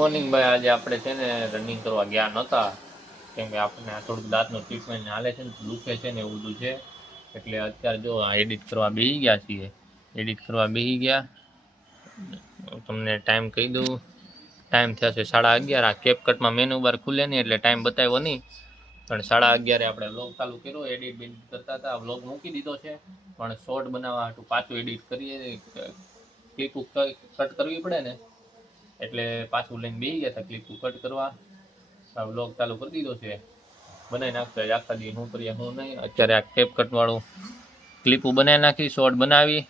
Morning ભાઈ, આજે આપણે છે ને રનિંગ કરવા ગયા નહોતા કેમ કે આપણને થોડુંક દાંતનું ટ્રીટમેન્ટ હાલે છે ને, દુખે છે ને એવું બધું છે. એટલે અત્યારે જો એડિટ કરવા બેસી ગયા છીએ. એડિટ કરવા બેસી ગયા, તમને ટાઈમ કહી દઉં. ટાઈમ થયા છે 11:30. આ કેપકટમાં મેનુ બાર ખુલે નહીં એટલે ટાઈમ બતાવ્યો નહીં, પણ 11:30 આપણે વ્લોગ ચાલુ કર્યો. એડિટ બેડિટ કરતા હતા, વ્લોગ મૂકી દીધો છે, પણ શોર્ટ બનાવવા હાટું પાછું એડિટ કરીએ. ક્લિપ કટ કરવી પડે ને એટલે પાછું લઈને બેસી ગયા હતા ક્લિપ કટ કરવા. વ્લોગ ચાલુ કરી દીધો છે, બનાવી નાખતો આખા દી શું કરીએ શું નહીં. અત્યારે આ કેપ કટ વાળું ક્લિપો બનાવી નાખી, શોર્ટ બનાવી,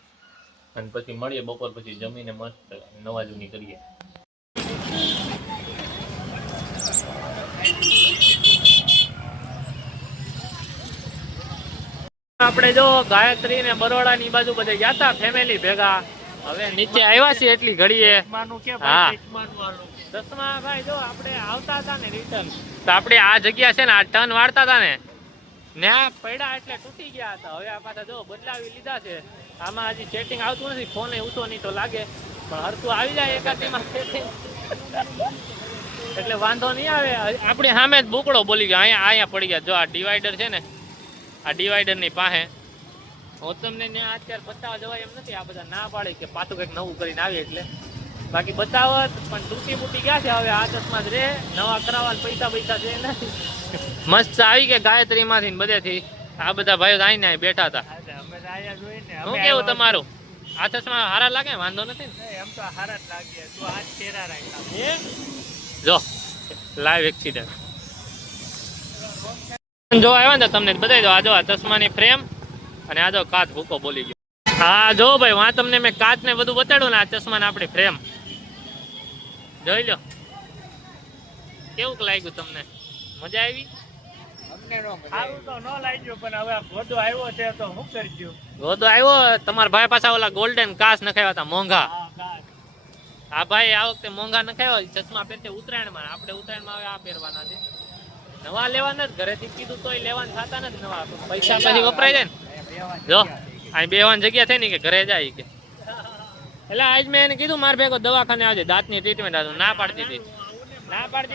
અને પછી મળીએ બપોર પછી જમીને મસ્ત નવા જૂની કરીએ. આપણે જો ગાયત્રી ને બરોડા ની બાજુ બધે ગયા હતા ફેમિલી ભેગા. હવે નીચે આવ્યા છીએ એટલી ઘડીએ. હા દસમા ભાઈ, જો આપણે આવતા હતા ને રિટર્ન, તો આપણે આ જગ્યા છે ને આ ટર્ન વાળતા હતા ને ત્યાં પડ્યા એટલે તૂટી ગયા હતા. હવે આ પાછા જો બદલાવી લીધા છે. આમાં હજી સેટિંગ આવતું નથી, ફોન ઊંચો નહીં તો લાગે, પણ હરતું આવી જાય એકાદીમાં સેટિંગ એટલે વાંધો નહીં આવે. આપણે સામે જ બુકડો બોલી ગયો, અહીંયા પડી ગયા. જો આ ડિવાઈડર છે ને, આ ડિવાઈડર ની પાસે હું તમને ત્યાં અત્યારે બતાવવા જવાય એમ નથી. આ બધા ના પાડે કે પાછું કંઈક નવું કરીને આવે એટલે, બાકી બતાવત પણ તૂટી ગયા છે. હવે આ દસમાં જ રે, નવા કરાવવા પૈસા છે નથી. મસ્ત આવી કે ગાયત્રી માંથી બધેથી આ બધા ભાઈઓ આવીને બેઠા હતા. શું કેવું તમારું? આ ચશ્મા હારા લાગે? વાંધો નથી ને? એમ તો હારા જ લાગે. તું આ ચહેરા રાખ્યા જો લાઈવ એક્સિડન્ટ જો આવ્યા ને તમને બતાવી દો. આ જો આ ચશ્માની ફ્રેમ અને આ જો કાચ ભૂકો બોલી ગયો. હા જો ભાઈ, વાં તમને મેં કાચ ને બધું બતાડ્યું ને, આ ચશ્માને આપણી ફ્રેમ જોઈ લો. કેવું લાગ્યું તમને? મજા આવી? ગોદો આવ્યો. તમારા ભાઈ પાછા ઓલા ગોલ્ડન કાચ નખાવ્યા હતા મોંઘા. આ ભાઈ આ વખતે મોંઘા નખાવ્યા ચશ્મા પહેરતે ઉત્તરાયણમાં. આપણે ઉત્તરાયણમાં હવે આ પહેરવાના છે. નવા લેવાના જ, ઘરેથી કીધું તોય લેવાના થતા નથી નવા. પૈસા પછી વપરાય જાય ને. જો અહીં બેવાની જગ્યા થઈ ને કે ઘરે જાય કે. એટલે આજ મેં એને કીધું મારે ભેગો દવાખાને આવજે, દાંતની ટ્રીટમેન્ટ આવજો. ના પાડતી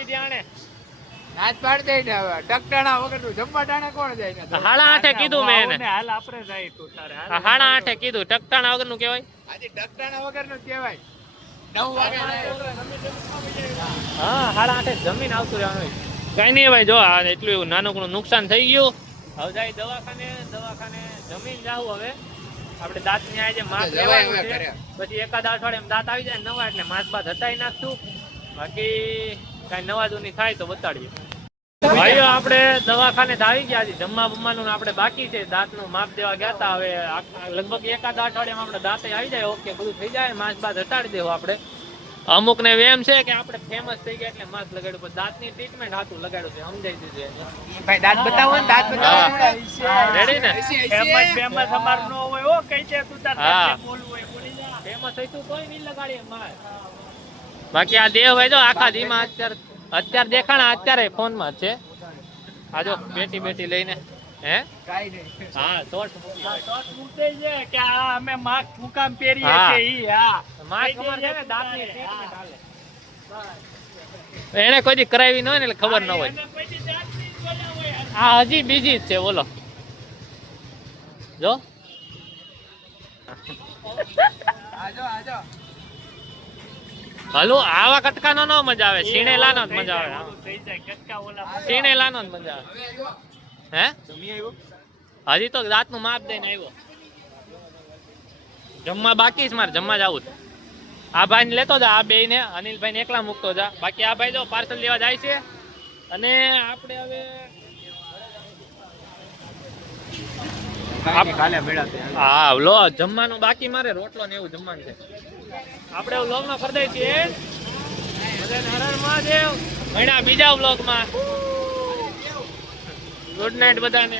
હતી આણે. આજ પાડી દે ને. હવે ટકટાણા વગરનું જમવા ટાણે કોણ જાય ને? 8:30 કીધું મેં એને. હાલ આપણે જાય તું તારે. 8:30 કીધું. ટકટાણા વગરનું કહેવાય? આજે ટકટાણા વગરનું કહેવાય. 9 વાગે હા 8:30 જમીન આવતું રહેવાનું. કઈ નહીં ભાઈ, જો આ એટલું એવું નાનું ઘણું નુકસાન થઈ ગયું. હવે જાય દવાખાને જમીન જાવું. હવે આપણે દાંતની આજે માસ્ક લેવાનું છે, પછી એકાદ અઠવાડિયામાં દાંત આવી જાય નવા એટલે માસ્ક બાદ હટાવી નાખશું. બાકી કઈ નવા જૂની થાય તો બતાડીએ. ભાઈઓ આપણે દવાખાને આવી ગયા છે. જમવા બમવાનું આપણે બાકી છે. દાંતનું માપ દેવા ગયા હતા. હવે લગભગ એકાદ અઠવાડિયામાં આપણે દાંતે આવી જાય. ઓકે, બધું થઈ જાય. માસ્ક બાદ હટાડી દેવું. આપણે અમુક ને એમ છે કે આપણે ફેમસ થઈ ગયા એટલે માસ્ક લગાડ્યું, પણ દાંતની ટ્રીટમેન્ટ હાથું લગાડ્યું છે. સમજાઈ દીધું ભાઈ. દાંત બતાવો ને, દાંત બતાવો. રેડી ને? ફેમસ અમાર નો હોય. ઓ કઈ છે તું તાર બોલવું હોય બોલી જા. ફેમસ થઈ તું કોઈ નહીં લગાડીએ માસ્ક. બાકી આ દેવ ભાઈ જો આખા દીમાં અત્યારે દેખાણા અત્યારે ફોનમાં જ છે. આ જો બેટી લઈને હે કાઈ નહીં. હા શોર્ટ મૂકે છે કે આ અમે માસ્ક મુકામ પહેરીએ છે ઈ. હા માસ્ક અમાર છે ને દાંતની ટ્રીટમેન્ટ હાલે. એને કોઈ દી કરાવી ન હોય ને એટલે ખબર ન હોય. આ હજી બીજી જ છે. બોલો જો આજો હલો, આવા કટકાનો ન મજા આવે. સીણેલાનો જ મજા આવે. સીણેલાનો જ મજા આવે. હે હજી તો દાંતનું માપ દઈને આવ્યો. જમવા બાકી છે મારે, જમવા જવું છે. આ ભાઈને લેતો જા, આ બે ને અનિલભાઈ ને એકલા મૂકતો જા. બાકી આ ભાઈ જો પાર્સલ લેવા જાય છે. અને આપણે હવે હા લો જમવાનું બાકી, મારે રોટલો ને એવું જમવાનું છે. આપણે વ્લોગમાં કરી દઈએ છીએ. હર મહાદેવ. મળ્યા બીજા વ્લોગમાં. ગુડ નાઇટ બધાને.